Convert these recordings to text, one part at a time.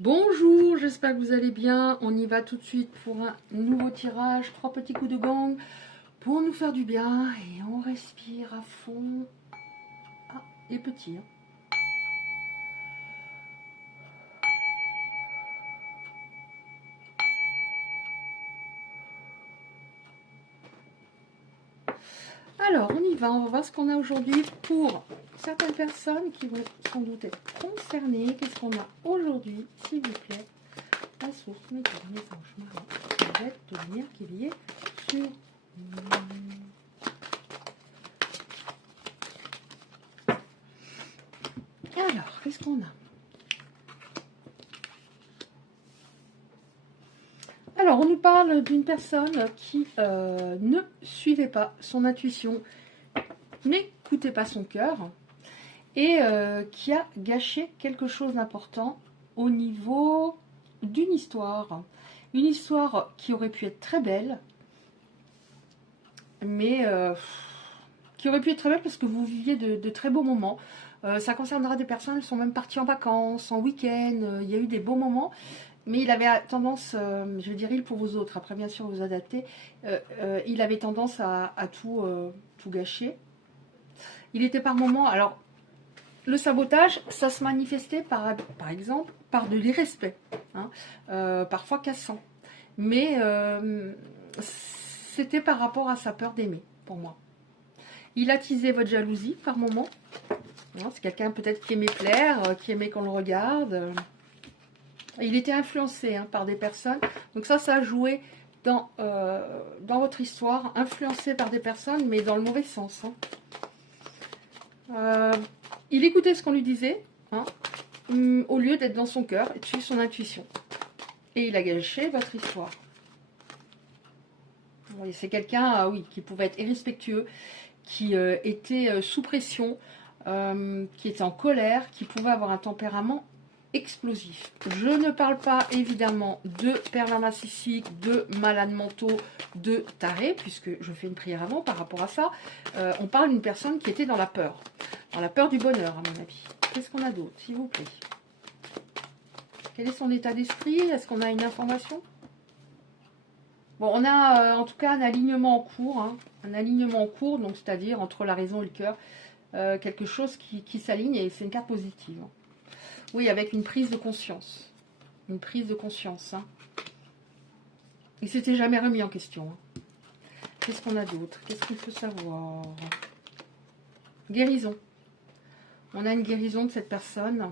Bonjour, j'espère que vous allez bien. On y va tout de suite pour un nouveau tirage. 3 petits coups de gong pour nous faire du bien. Et on respire à fond. Ah, et petit. Hein. Alors, on y va. On va voir ce qu'on a aujourd'hui pour certaines personnes qui vont sans doute être concernées. Qu'est-ce qu'on a aujourd'hui, s'il vous plaît? La source, mes corps, mes anges marins, les êtres de lumière qui veillent sur Alors, qu'est-ce qu'on a? Alors, on nous parle d'une personne qui ne suivait pas son intuition, n'écoutait pas son cœur et qui a gâché quelque chose d'important au niveau d'une histoire. Une histoire qui aurait pu être très belle, mais qui aurait pu être très belle parce que vous viviez de très beaux moments. Ça concernera des personnes qui sont même parties en vacances, en week-end. Il y a eu des beaux moments. Mais il avait tendance, je dirais il pour vous autres, après bien sûr vous adapter, il avait tendance à tout gâcher. Il était par moments, alors le sabotage, ça se manifestait par exemple par de l'irrespect, hein, parfois cassant. Mais c'était par rapport à sa peur d'aimer, pour moi. Il attisait votre jalousie par moments. Hein, c'est quelqu'un peut-être qui aimait plaire, qui aimait qu'on le regarde. Il était influencé par des personnes. Donc ça a joué dans votre histoire, influencé par des personnes, mais dans le mauvais sens. Il écoutait ce qu'on lui disait, au lieu d'être dans son cœur et de suivre son intuition. Et il a gâché votre histoire. C'est quelqu'un, oui, qui pouvait être irrespectueux, qui était sous pression, qui était en colère, qui pouvait avoir un tempérament explosif. Je ne parle pas évidemment de pervers narcissiques, de malades mentaux, de tarés, puisque je fais une prière avant par rapport à ça. On parle d'une personne qui était dans la peur du bonheur, à mon avis. Qu'est-ce qu'on a d'autre, s'il vous plaît? Quel est son état d'esprit? Est-ce qu'on a une information? Bon, on a en tout cas un alignement en cours, un alignement en cours, donc c'est-à-dire entre la raison et le cœur, quelque chose qui s'aligne, et c'est une carte positive. Oui, avec une prise de conscience. Une prise de conscience. Il ne s'était jamais remis en question. Qu'est-ce qu'on a d'autre? Qu'est-ce qu'il faut savoir? Guérison. On a une guérison de cette personne.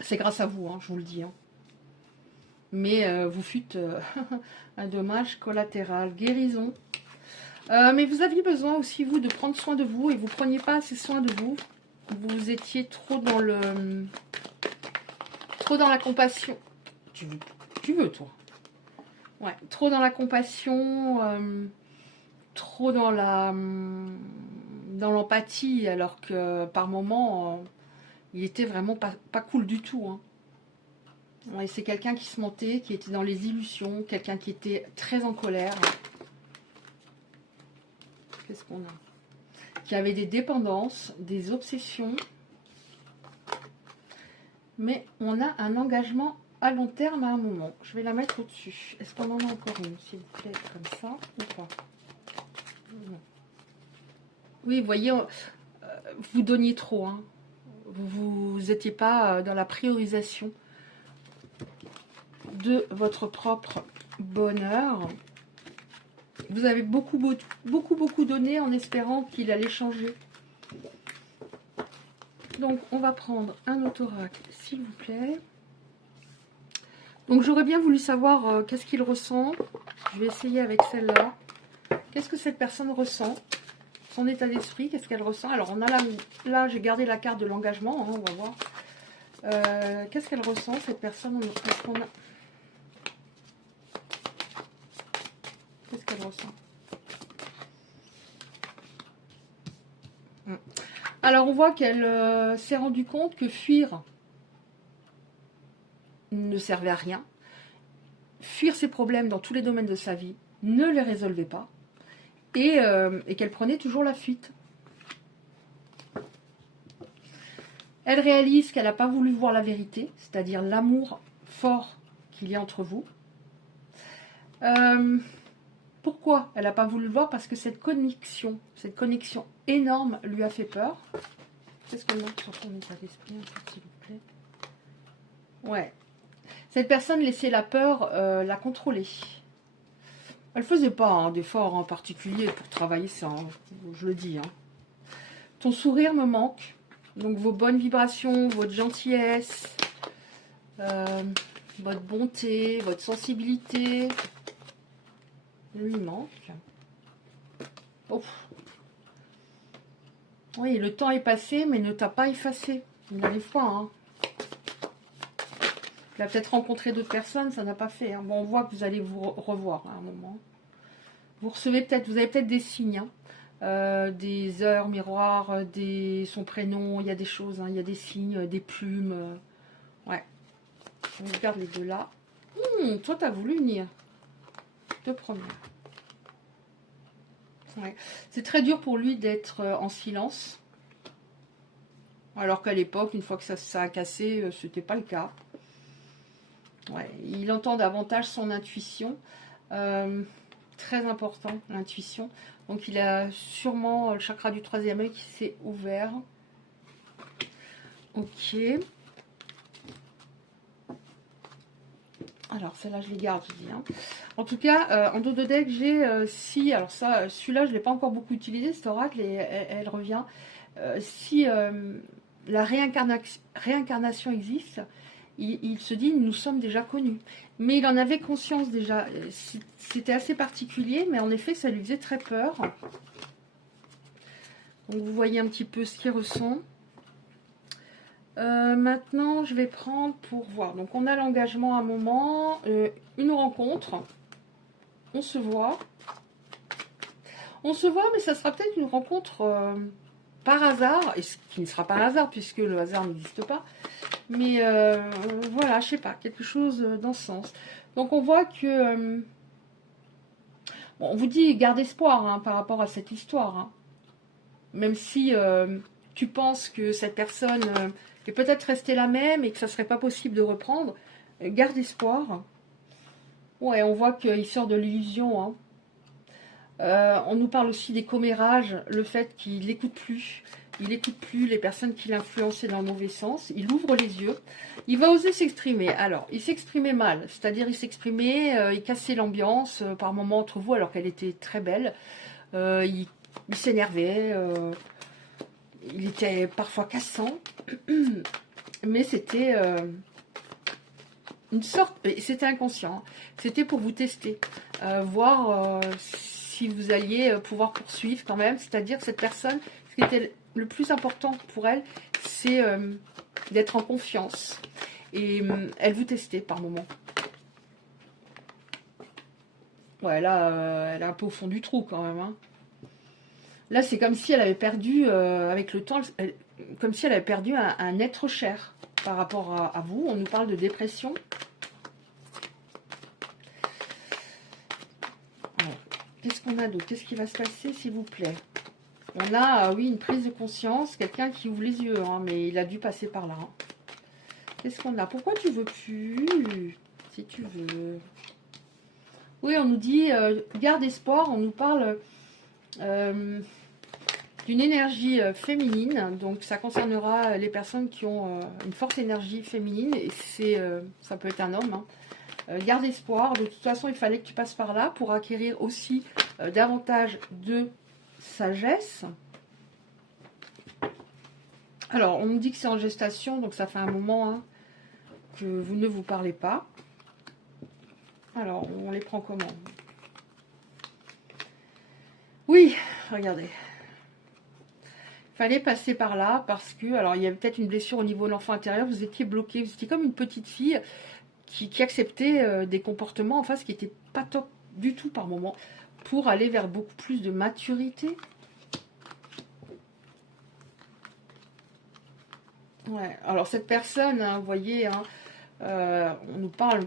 C'est grâce à vous, je vous le dis. Mais vous fûtes un dommage collatéral. Guérison. Mais vous aviez besoin aussi, vous, de prendre soin de vous, et vous ne preniez pas assez soin de vous. Vous étiez trop dans la compassion. Tu veux, toi? Ouais, trop dans la compassion, trop dans l'empathie, alors que par moments, il était vraiment pas cool du tout. Ouais, c'est quelqu'un qui se mentait, qui était dans les illusions, quelqu'un qui était très en colère. Qu'est-ce qu'on a? Qui avait des dépendances, des obsessions. Mais on a un engagement à long terme à un moment. Je vais la mettre au-dessus. Est-ce qu'on en a encore une, s'il vous plaît, comme ça ou pas? Non. Oui, vous voyez, vous donniez trop. Vous n'étiez pas dans la priorisation de votre propre bonheur. Vous avez beaucoup donné en espérant qu'il allait changer. Donc, on va prendre un autre oracle, s'il vous plaît. Donc, j'aurais bien voulu savoir qu'est-ce qu'il ressent. Je vais essayer avec celle-là. Qu'est-ce que cette personne ressent? Son état d'esprit, qu'est-ce qu'elle ressent? Alors, on a là j'ai gardé la carte de l'engagement, on va voir. Qu'est-ce qu'elle ressent, cette personne? Qu'est-ce qu'elle ressent? Alors, on voit qu'elle s'est rendue compte que fuir ne servait à rien. Fuir ses problèmes dans tous les domaines de sa vie ne les résolvait pas. Et qu'elle prenait toujours la fuite. Elle réalise qu'elle n'a pas voulu voir la vérité, c'est-à-dire l'amour fort qu'il y a entre vous. Pourquoi elle n'a pas voulu le voir? Parce que cette connexion énorme lui a fait peur. Qu'est-ce qu'on a sur son état d'esprit, s'il vous plaît? Ouais. Cette personne laissait la peur la contrôler. Elle ne faisait pas d'efforts en particulier pour travailler ça, hein, je le dis. Hein. Ton sourire me manque. Donc vos bonnes vibrations, votre gentillesse, votre bonté, votre sensibilité, lui manque. Oh. Oui, le temps est passé, mais ne t'a pas effacé. Il n'arrive pas. Hein. Il a peut-être rencontré d'autres personnes, ça n'a pas fait. Hein. Bon, on voit que vous allez vous revoir à un moment. Vous recevez peut-être, vous avez peut-être des signes. Hein. Des heures miroirs, son prénom, il y a des choses, hein, il y a des signes, des plumes. Ouais. On regarde les deux là. Toi, tu as voulu venir. Deux premiers. Ouais. C'est très dur pour lui d'être en silence. Alors qu'à l'époque, une fois que ça a cassé, c'était pas le cas. Ouais. Il entend davantage son intuition. Très important, l'intuition. Donc il a sûrement le chakra du troisième œil qui s'est ouvert. Ok. Alors celle-là je les garde, je dis. Hein. En tout cas, en dos de deck, j'ai si, alors ça, celui-là je ne l'ai pas encore beaucoup utilisé, cet oracle, et elle revient. Si la réincarnation existe, il se dit nous sommes déjà connus. Mais il en avait conscience déjà. C'était assez particulier, mais en effet ça lui faisait très peur. Donc vous voyez un petit peu ce qu'il ressent. Maintenant, je vais prendre pour voir. Donc, on a l'engagement à un moment, une rencontre. On se voit. On se voit, mais ça sera peut-être une rencontre par hasard, et ce qui ne sera pas un hasard, puisque le hasard n'existe pas. Mais voilà, je sais pas, quelque chose dans ce sens. Donc, on voit que... bon, on vous dit, garde espoir hein, par rapport à cette histoire. Hein. Même si tu penses que cette personne... et peut-être rester la même et que ça serait pas possible de reprendre, garde espoir. Ouais, on voit qu'il sort de l'illusion. Hein. On nous parle aussi des commérages, le fait qu'il n'écoute plus. Il n'écoute plus les personnes qui l'influençaient dans le mauvais sens. Il ouvre les yeux. Il va oser s'exprimer. Alors, il s'exprimait mal. C'est-à-dire, il s'exprimait, il cassait l'ambiance par moments entre vous alors qu'elle était très belle. Il s'énervait. Il était parfois cassant. Mais c'était une sorte, c'était inconscient, c'était pour vous tester, voir si vous alliez pouvoir poursuivre quand même, c'est-à-dire cette personne, ce qui était le plus important pour elle, c'est d'être en confiance, et elle vous testait par moment. Ouais, là, elle est un peu au fond du trou quand même, hein. Là, c'est comme si elle avait perdu, avec le temps, comme si elle avait perdu un être cher par rapport à vous. On nous parle de dépression. Qu'est-ce qu'on a d'autre? Qu'est-ce qui va se passer, s'il vous plaît? On a, oui, une prise de conscience. Quelqu'un qui ouvre les yeux, hein, mais il a dû passer par là. Hein. Qu'est-ce qu'on a? Pourquoi tu veux plus? Si tu veux. Oui, on nous dit, garde espoir. On nous parle... d'une énergie féminine, donc ça concernera les personnes qui ont une forte énergie féminine, et ça peut être un homme. Hein. Garde espoir, de toute façon il fallait que tu passes par là pour acquérir aussi davantage de sagesse. Alors on nous dit que c'est en gestation, donc ça fait un moment hein, que vous ne vous parlez pas. Alors on les prend comment? Oui, regardez. Fallait passer par là parce que, alors il y avait peut-être une blessure au niveau de l'enfant intérieur, vous étiez bloqué, vous étiez comme une petite fille qui acceptait des comportements en face qui n'étaient pas top du tout par moment, pour aller vers beaucoup plus de maturité. Ouais, alors cette personne, hein, vous voyez, hein, on nous parle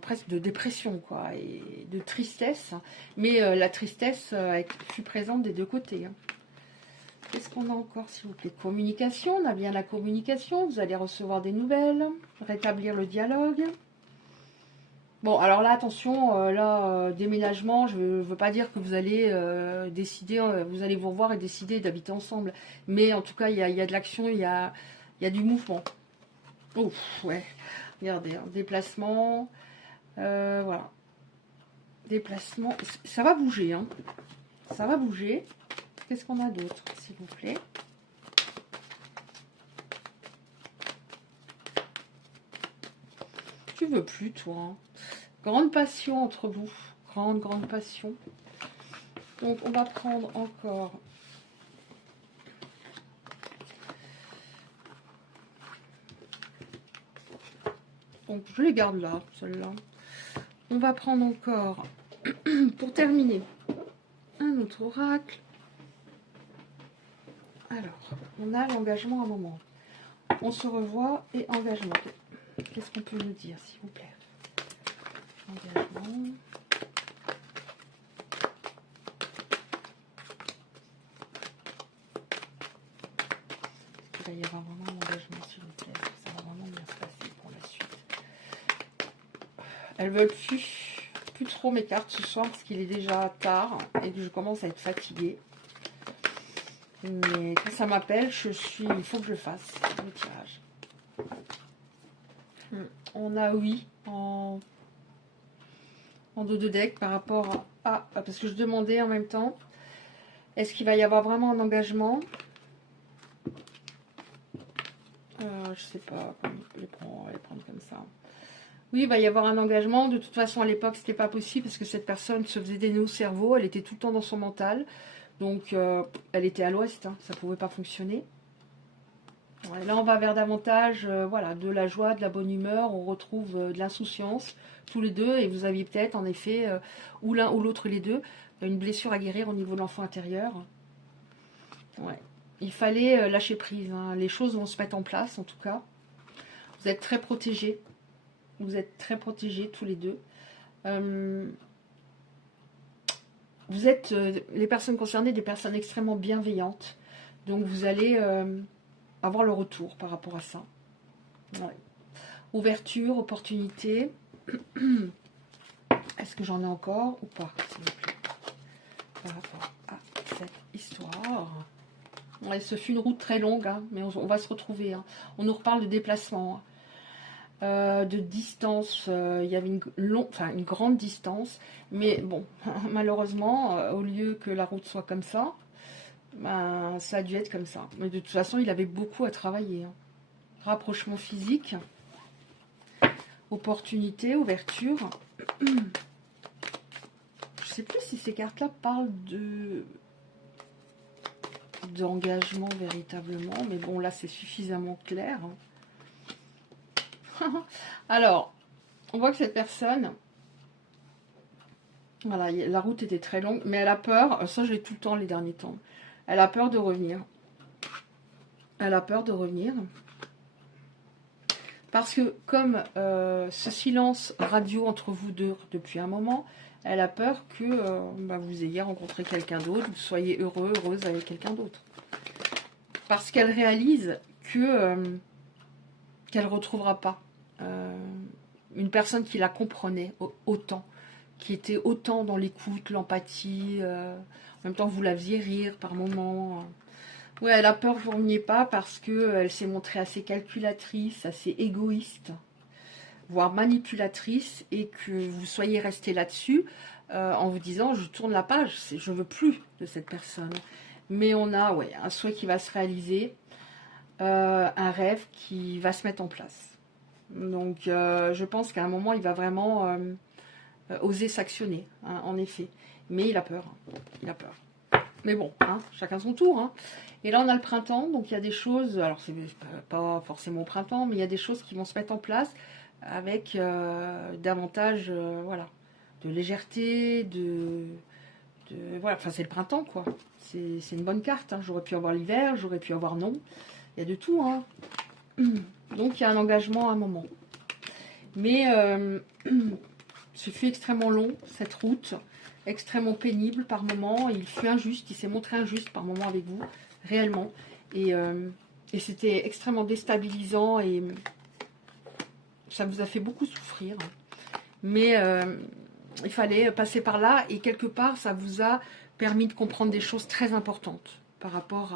presque de dépression, quoi, et de tristesse, mais la tristesse fut présente des deux côtés. Hein. Qu'est-ce qu'on a encore, s'il vous plaît? Communication, on a bien la communication. Vous allez recevoir des nouvelles, rétablir le dialogue. Bon, alors là, attention, déménagement, je ne veux pas dire que vous allez décider, vous allez vous revoir et décider d'habiter ensemble. Mais en tout cas, il y a de l'action, il y a du mouvement. Ouf, ouais. Regardez, hein, déplacement. Voilà. Déplacement. Ça va bouger, hein. Ça va bouger. Qu'est-ce qu'on a d'autre, s'il vous plaît? Tu veux plus, toi, hein. Grande passion entre vous. Grande passion. Donc, on va prendre encore... Donc, je les garde là, celle-là. On va prendre encore, pour terminer, un autre oracle. Alors, on a l'engagement à un moment. On se revoit et engagement. Qu'est-ce qu'on peut nous dire, s'il vous plaît? Engagement. Il va y avoir vraiment un engagement, s'il vous plaît. Ça va vraiment bien se passer pour la suite. Elles veulent plus trop mes cartes ce soir parce qu'il est déjà tard et que je commence à être fatiguée. Mais quand ça m'appelle, il faut que je le fasse, le tirage. On a oui en dos de deck par rapport à... Parce que je demandais en même temps, est-ce qu'il va y avoir vraiment un engagement? Je sais pas, on va les prendre comme ça. Oui, il va y avoir un engagement. De toute façon, à l'époque, c'était pas possible parce que cette personne se faisait des nœuds au cerveau. Elle était tout le temps dans son mental. Donc, elle était à l'ouest. Hein, ça pouvait pas fonctionner. Ouais, là, on va vers davantage voilà, de la joie, de la bonne humeur. On retrouve de l'insouciance, tous les deux. Et vous aviez peut-être, en effet, ou l'un ou l'autre, les deux, une blessure à guérir au niveau de l'enfant intérieur. Ouais. Il fallait lâcher prise. Hein. Les choses vont se mettre en place, en tout cas. Vous êtes très protégés. Vous êtes très protégés tous les deux. Vous êtes, les personnes concernées, des personnes extrêmement bienveillantes. Donc vous allez avoir le retour par rapport à ça. Ouais. Ouverture, opportunité. Est-ce que j'en ai encore ou pas, s'il vous plaît, par rapport à cette histoire? Ouais, ce fut une route très longue, hein, mais on va se retrouver. Hein. On nous reparle de déplacement. Hein. De distance, il y avait une grande distance, mais bon, malheureusement, au lieu que la route soit comme ça, ben, ça a dû être comme ça. Mais de toute façon, il avait beaucoup à travailler. Hein. Rapprochement physique, opportunité, ouverture. Je sais plus si ces cartes-là parlent d'engagement véritablement, mais bon, là, c'est suffisamment clair. Hein. Alors, on voit que cette personne, voilà, la route était très longue, mais elle a peur, ça je l'ai tout le temps les derniers temps, elle a peur de revenir. Elle a peur de revenir. Parce que comme ce silence radio entre vous deux depuis un moment, elle a peur que vous ayez rencontré quelqu'un d'autre, vous soyez heureux, heureuse avec quelqu'un d'autre. Parce qu'elle réalise que qu'elle ne retrouvera pas une personne qui la comprenait autant, qui était autant dans l'écoute, l'empathie, en même temps vous la faisiez rire par moments. Oui, elle a peur que vous ne reveniez pas parce qu'elle s'est montrée assez calculatrice, assez égoïste, voire manipulatrice, et que vous soyez resté là-dessus en vous disant je tourne la page, je ne veux plus de cette personne. Mais on a un souhait qui va se réaliser, un rêve qui va se mettre en place. Donc je pense qu'à un moment il va vraiment oser s'actionner, hein, en effet. Mais il a peur, il a peur. Mais bon, hein, chacun son tour. Hein. Et là, on a le printemps, donc il y a des choses, alors c'est pas forcément au printemps, mais il y a des choses qui vont se mettre en place avec davantage, voilà, de légèreté, voilà, enfin c'est le printemps, quoi. C'est une bonne carte, hein. J'aurais pu avoir l'hiver, j'aurais pu avoir non. Il y a de tout, hein. Donc il y a un engagement à un moment. Mais ce fut extrêmement long, cette route, extrêmement pénible par moments. Il fut injuste, il s'est montré injuste par moments avec vous. réellement. Et c'était extrêmement déstabilisant et ça vous a fait beaucoup souffrir. Mais il fallait passer par là et quelque part, ça vous a permis de comprendre des choses très importantes par rapport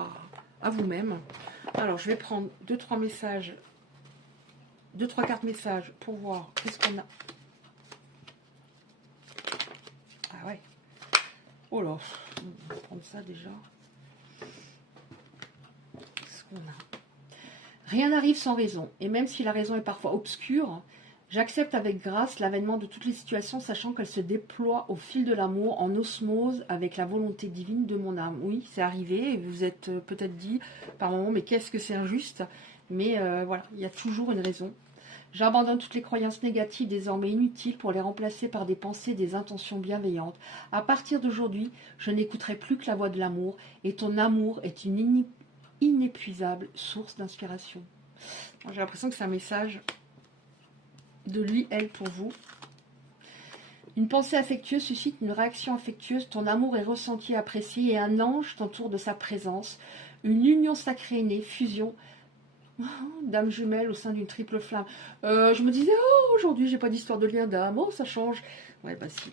à vous-même. Alors, je vais prendre 2-3 messages, 2-3 cartes messages pour voir qu'est-ce qu'on a. Ah ouais. Oh là, on va prendre ça déjà. Qu'est-ce qu'on a? Rien n'arrive sans raison, et même si la raison est parfois obscure, j'accepte avec grâce l'avènement de toutes les situations, sachant qu'elles se déploient au fil de l'amour, en osmose avec la volonté divine de mon âme. Oui, c'est arrivé, et vous êtes peut-être dit par moments, mais qu'est-ce que c'est injuste? Mais voilà, il y a toujours une raison. J'abandonne toutes les croyances négatives désormais inutiles pour les remplacer par des pensées, des intentions bienveillantes. À partir d'aujourd'hui, je n'écouterai plus que la voix de l'amour, et ton amour est une inépuisable source d'inspiration. J'ai l'impression que c'est un message de lui, elle, pour vous. Une pensée affectueuse suscite une réaction affectueuse, ton amour est ressenti et apprécié, et un ange t'entoure de sa présence. Une union sacrée est née, fusion, d'âme jumelle au sein d'une triple flamme. Je me disais, oh, aujourd'hui, j'ai pas d'histoire de lien d'âme, oh, ça change. Ouais, bah si.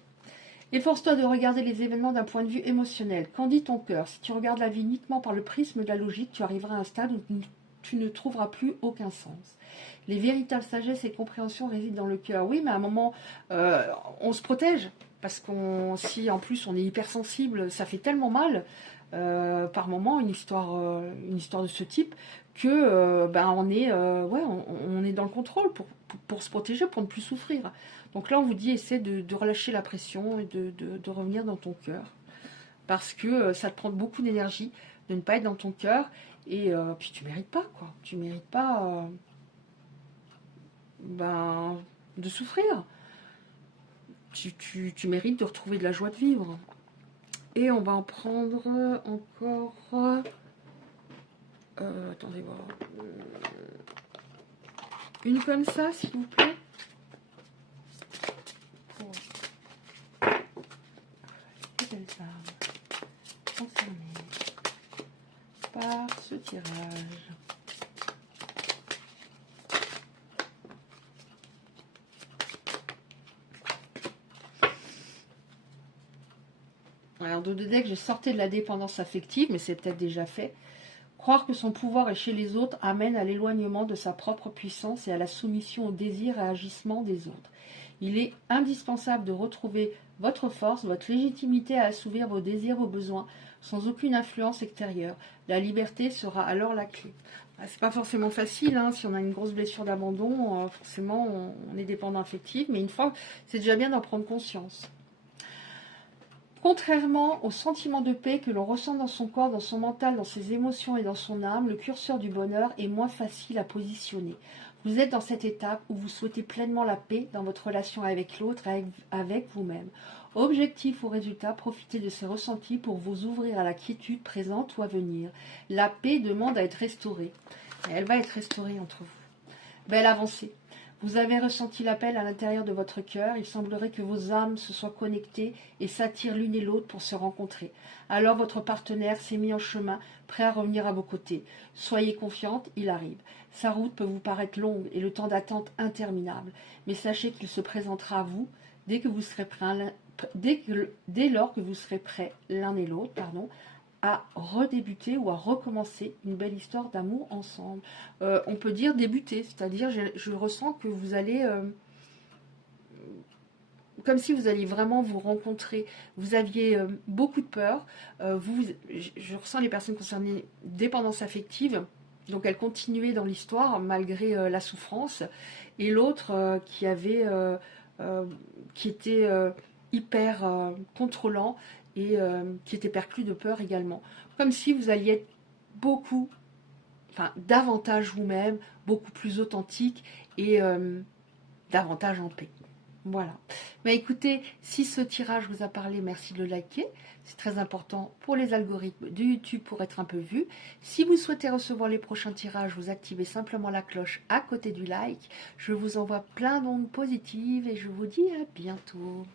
Efforce-toi de regarder les événements d'un point de vue émotionnel. Qu'en dit ton cœur? Si tu regardes la vie uniquement par le prisme de la logique, tu arriveras à un stade où tu ne trouveras plus aucun sens. Les véritables sagesses et compréhensions résident dans le cœur. Oui, mais à un moment, on se protège. Parce qu'on, si en plus on est hypersensible, ça fait tellement mal, par moment, une histoire de ce type, que on est dans le contrôle pour se protéger, pour ne plus souffrir. Donc là, on vous dit, essaie de relâcher la pression et de revenir dans ton cœur. Parce que ça te prend beaucoup d'énergie de ne pas être dans ton cœur. Et puis tu mérites pas, quoi. Tu mérites pas de souffrir. Tu mérites de retrouver de la joie de vivre. Et on va en prendre encore... attendez voir. Une comme ça, s'il vous plaît. Les belles âmes concernées par ce tirage. Alors, de deux decks, je sortais de la dépendance affective, mais c'est peut-être déjà fait. Croire que son pouvoir est chez les autres amène à l'éloignement de sa propre puissance et à la soumission aux désirs et agissements des autres. Il est indispensable de retrouver votre force, votre légitimité à assouvir vos désirs, vos besoins, sans aucune influence extérieure. La liberté sera alors la clé. C'est pas forcément facile, hein, si on a une grosse blessure d'abandon, forcément on est dépendant affectif, mais une fois, c'est déjà bien d'en prendre conscience. Contrairement au sentiment de paix que l'on ressent dans son corps, dans son mental, dans ses émotions et dans son âme, le curseur du bonheur est moins facile à positionner. Vous êtes dans cette étape où vous souhaitez pleinement la paix dans votre relation avec l'autre et avec vous-même. Objectif ou résultat, profitez de ces ressentis pour vous ouvrir à la quiétude présente ou à venir. La paix demande à être restaurée. Et elle va être restaurée entre vous. Belle avancée. Vous avez ressenti l'appel à l'intérieur de votre cœur. Il semblerait que vos âmes se soient connectées et s'attirent l'une et l'autre pour se rencontrer. Alors votre partenaire s'est mis en chemin, prêt à revenir à vos côtés. Soyez confiante, il arrive. Sa route peut vous paraître longue et le temps d'attente interminable. Mais sachez qu'il se présentera à vous dès que vous serez prêts, dès lors que vous serez prêts l'un et l'autre, à redébuter ou à recommencer une belle histoire d'amour ensemble. On peut dire débuter, c'est-à-dire je ressens que vous allez, comme si vous alliez vraiment vous rencontrer. Vous aviez beaucoup de peur. Je ressens les personnes concernées dépendance affective, donc elles continuaient dans l'histoire malgré la souffrance. Et l'autre qui était hyper contrôlant et qui était perclus de peur également. Comme si vous alliez être davantage vous-même, beaucoup plus authentique et davantage en paix. Voilà. Mais écoutez, si ce tirage vous a parlé, merci de le liker. C'est très important pour les algorithmes de YouTube pour être un peu vu. Si vous souhaitez recevoir les prochains tirages, vous activez simplement la cloche à côté du like. Je vous envoie plein d'ondes positives et je vous dis à bientôt.